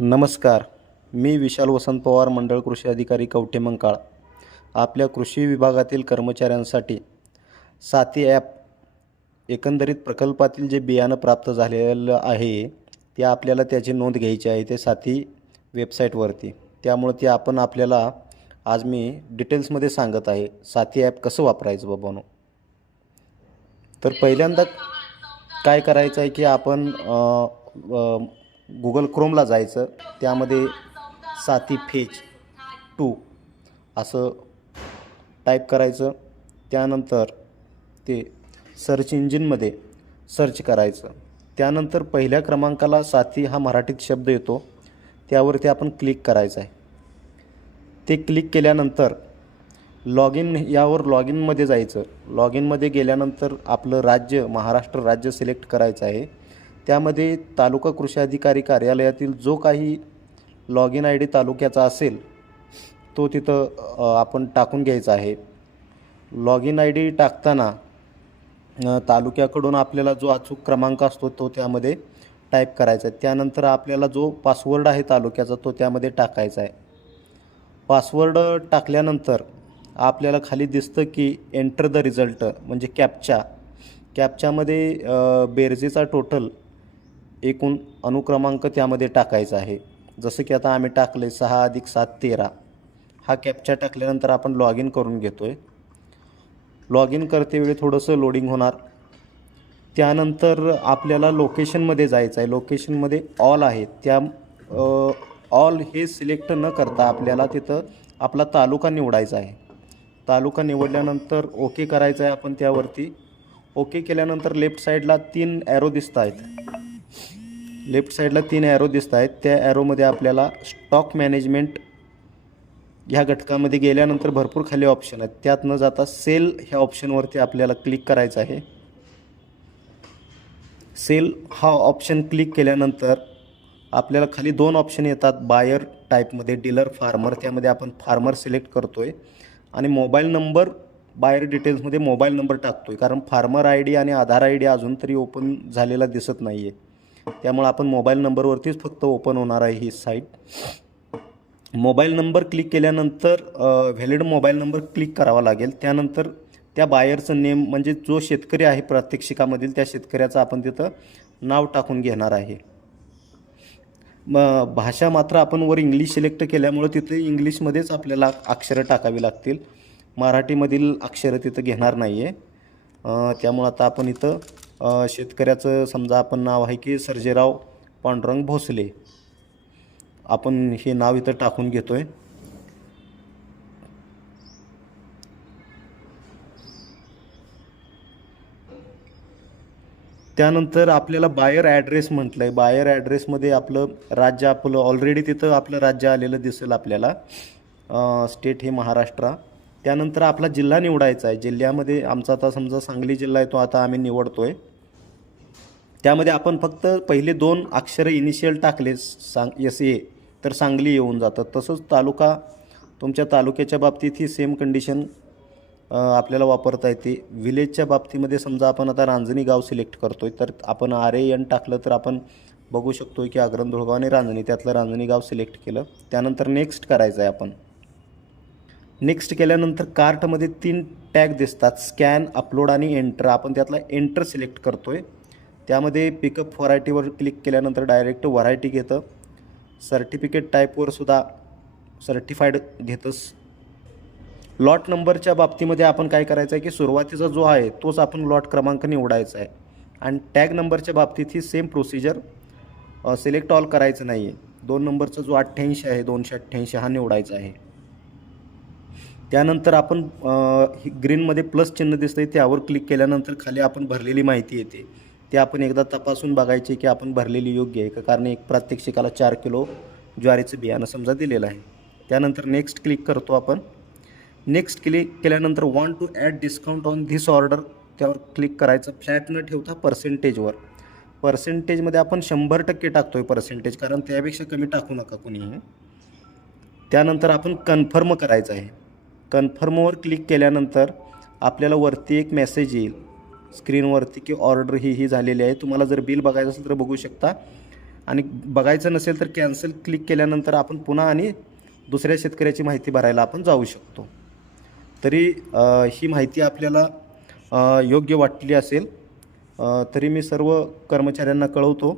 नमस्कार. मी विशाल वसंत पवार मंडळ कृषी अधिकारी कवठे मंकाळ. आपल्या कृषी विभागातील कर्मचाऱ्यांसाठी साथी ॲप एकंदरीत प्रकल्पातील जे बियाणं प्राप्त झालेलं आहे ते आपल्याला त्याची नोंद घ्यायची आहे ते साथी वेबसाईटवरती. त्यामुळं ते आपण आपल्याला आज मी डिटेल्समध्ये सांगत आहे. साथी ॲप कसं वापरायचं बाबानो? तर पहिल्यांदा काय करायचं आहे की आपण गुगल क्रोमला जायचं त्यामध्ये साथी फेज टू असं टाईप करायचं. त्यानंतर ते सर्च इंजिनमध्ये सर्च करायचं. त्यानंतर पहिल्या क्रमांकाला साथी हा मराठीत शब्द येतो. त्यावरती आपण क्लिक करायचं आहे. ते क्लिक केल्यानंतर लॉग इन यावर लॉग इनमध्ये जायचं. लॉग इनमध्ये गेल्यानंतर आपलं राज्य महाराष्ट्र राज्य सिलेक्ट करायचं आहे. त्यामध्ये तालुका कृषी अधिकारी कार्यालयातील जो काही लॉग इन आय डी तालुक्याचा असेल तो तिथं आपण टाकून घ्यायचा आहे. लॉग इन आय डी टाकताना तालुक्याकडून आपल्याला जो अचूक क्रमांक असतो तो त्यामध्ये टाईप करायचा आहे. त्यानंतर आपल्याला जो पासवर्ड आहे तालुक्याचा तो त्यामध्ये टाकायचा आहे. पासवर्ड टाकल्यानंतर आपल्याला खाली दिसतं की एंटर द रिझल्ट म्हणजे कॅपच्या कॅपच्यामध्ये बेरजेचा टोटल एकूण अनुक्रमांक त्यामध्ये टाकायचा आहे. जसं की आता आम्ही टाकले सहा अधिक सात तेरा. हा कॅप्चा टाकल्यानंतर आपण लॉग इन करून घेतो आहे लॉग इन करतेवेळी थोडंसं लोडिंग होणार. त्यानंतर आपल्याला लोकेशनमध्ये जायचं आहे. लोकेशनमध्ये ऑल आहे. त्या ऑल हे सिलेक्ट न करता आपल्याला तिथं आपला तालुका निवडायचा आहे. तालुका निवडल्यानंतर ओके करायचं आहे आपण त्यावरती. ओके केल्यानंतर लेफ्ट साईडला तीन ॲरो दिसत आहेत लेफ्ट साईडला तीन ॲरो दिसत आहेत. त्या ॲरोमध्ये आपल्याला स्टॉक मॅनेजमेंट ह्या घटकामध्ये गेल्यानंतर भरपूर खाली ऑप्शन आहेत. त्यात न जाता सेल ह्या ऑप्शनवरती आपल्याला क्लिक करायचं आहे. सेल हा ऑप्शन क्लिक केल्यानंतर आपल्याला खाली दोन ऑप्शन येतात. बायर टाईपमध्ये डीलर फार्मर त्यामध्ये आपण फार्मर सिलेक्ट करतो आहे आणि मोबाईल नंबर बायर डिटेल्समध्ये मोबाईल नंबर टाकतो आहे कारण फार्मर आय डी आणि आधार आय डी अजून तरी ओपन झालेला दिसत नाही आहे त्यामुळे आपण मोबाईल नंबरवरतीच फक्त ओपन होणार आहे ही साईट. मोबाईल नंबर क्लिक केल्यानंतर व्हॅलिड मोबाईल नंबर क्लिक करावा लागेल. त्यानंतर त्या बायरचं नेम म्हणजे जो शेतकरी आहे प्रात्यक्षिकामधील त्या शेतकऱ्याचं आपण तिथं नाव टाकून घेणार आहे. मग भाषा मात्र आपण वर इंग्लिश सिलेक्ट केल्यामुळं तिथे इंग्लिशमध्येच आपल्याला अक्षरं टाकावी लागतील. मराठीमधील अक्षरं तिथं घेणार नाही आहे त्यामुळं आता आपण इथं शेतकऱ्याचं समजा आपण नाव आहे की सर्जेराव पांडुरंग भोसले. आपण हे नाव इथं टाकून घेतो आहे त्यानंतर आपल्याला बायर ॲड्रेस म्हटलं आहे बायर ॲड्रेसमध्ये आपलं राज्य आपलं ऑलरेडी तिथं आपलं राज्य आलेलं दिसेल आपल्याला. स्टेट हे महाराष्ट्र. त्यानंतर आपला जिल्हा निवडायचा आहे. जिल्ह्यामध्ये आमचा आता समजा सांगली जिल्हा आहे तो आता आम्ही निवडतो आहे त्यामध्ये आपण फक्त पहिले दोन अक्षरं इनिशियल टाकले सांग एस ए तर सांगली येऊन जातं. तसंच तालुका तुमच्या तालुक्याच्या बाबतीत ही सेम कंडिशन आपल्याला वापरता येते. विलेजच्या बाबतीमध्ये समजा आपण आता रांजणी गाव सिलेक्ट करतो आहे तर आपण आर ए एन टाकलं तर आपण बघू शकतो की अग्रम धुळगाव आणि रांजणी त्यातलं रांजणी गाव सिलेक्ट केलं. त्यानंतर नेक्स्ट करायचं आहे आपण. नेक्स्ट केल्यानंतर कार्टमध्ये तीन टॅग दिसतात. स्कॅन अपलोड आणि एंटर आपण त्यातला एंटर सिलेक्ट करतो आहे त्यामध्ये पिकअप व्हरायटीवर क्लिक केल्यानंतर डायरेक्ट व्हरायटी घेतं. सर्टिफिकेट टाईपवर सुद्धा सर्टिफाईड घेतंच लॉट नंबरच्या बाबतीमध्ये आपण काय करायचं आहे की सुरुवातीचा जो आहे तोच आपण लॉट क्रमांक निवडायचा आहे. आणि टॅग नंबरच्या बाबतीत ही सेम प्रोसिजर सिलेक्ट ऑल करायचं नाही आहे दोन नंबरचा जो अठ्ठ्याऐंशी आहे दोनशे अठ्ठ्याऐंशी हा निवडायचा आहे. त्यानंतर आपण ही ग्रीनमध्ये प्लस चिन्ह दिसतंय त्यावर क्लिक केल्यानंतर खाली आपण भरलेली माहिती येते. ते आपण एकदा तपासून बघायचे की आपण भरलेली योग्य आहे का? कारण एक प्रात्यक्षिकाला चार किलो ज्वारीचं बियाणं समजा दिलेलं आहे. त्यानंतर नेक्स्ट क्लिक करतो आपण. नेक्स्ट क्लिक केल्यानंतर want to add discount on this order त्यावर क्लिक करायचं. फ्लॅट न ठेवता पर्सेंटेजवर पर्सेंटेजमध्ये आपण शंभर टक्के टाकतो आहे पर्सेंटेज कारण त्यापेक्षा कमी टाकू नका कोणीही. त्यानंतर आपण कन्फर्म करायचं आहे. कन्फर्मवर क्लिक केल्यानंतर आपल्याला वरती एक मेसेज येईल. स्क्रीनवरती की ऑर्डर ही ही झालेली आहे. तुम्हाला जर बिल बघायचं असेल तर बघू शकता. आणि बघायचं नसेल तर कॅन्सल क्लिक केल्यानंतर आपण पुन्हा आणि दुसऱ्या शेतकऱ्याची माहिती भरायला आपण जाऊ शकतो. तरी ही माहिती आपल्याला योग्य वाटली असेल तरी मी सर्व कर्मचाऱ्यांना कळवतो.